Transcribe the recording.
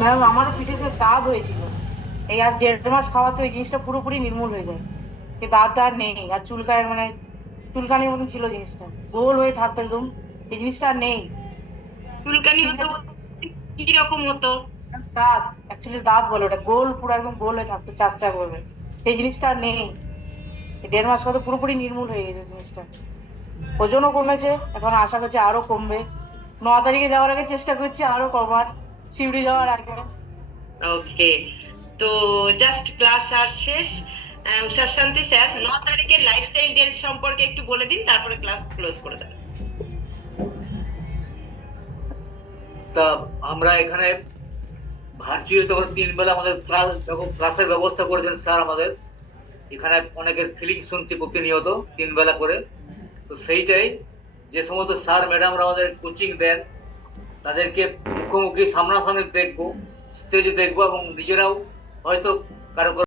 Ma'am আমারও পিঠে সে দাঁত হয়েছিল, এই আর 1.5 মাস খাওয়াতে ওই জিনিসটা পুরোপুরি নির্মূল হয়ে যায়। সে দাঁত আর নেই, আর চুলকায় মানে চুলকানির মতন ছিল জিনিসটা, গোল হয়ে থাকতো একদম, এই জিনিসটা আর নেই। চুলকানি স্কিনটা, হতো কি রকম হতো? দাঁত, অ্যাকচুয়ালি দাঁত বলে ওটা, গোল পুরো একদম গোল হয়ে থাকতো চাক চাক ভাবে, সেই জিনিসটা আর নেই। এই 1.5 মাস মতো পুরোপুরি নির্মূল হয়ে গেছে জিনিসটা। ওজনও কমেছে, এখন আশা করছি আরো কমবে। 9 তারিখে যাওয়ার আগে চেষ্টা করছি আরো কমার, শিউড়ি যাওয়ার আগে। ওকে, তো জাস্ট ক্লাস আর শেষ। উষা শান্তি স্যার, 9 তারিখের লাইফস্টাইল ডে সম্পর্কে একটু বলে দিন, তারপরে ক্লাস ক্লোজ করে দেন। তা আমরা এখানে ভার্চুয়ালি তখন 3 বেলা আমাদের ক্লাসের ব্যবস্থা করেছেন স্যার আমাদের। এখানে অনেকের ফিলিং শুনছি প্রতিনিয়ত 3 বেলা করে। তো সেইটাই, যে সমস্ত স্যার ম্যাডামরা আমাদের কোচিং দেন তাদেরকে মুখোমুখি সামনাসামনি দেখবো, স্টেজে দেখবো, এবং নিজেরাও হয়তো কারো কারো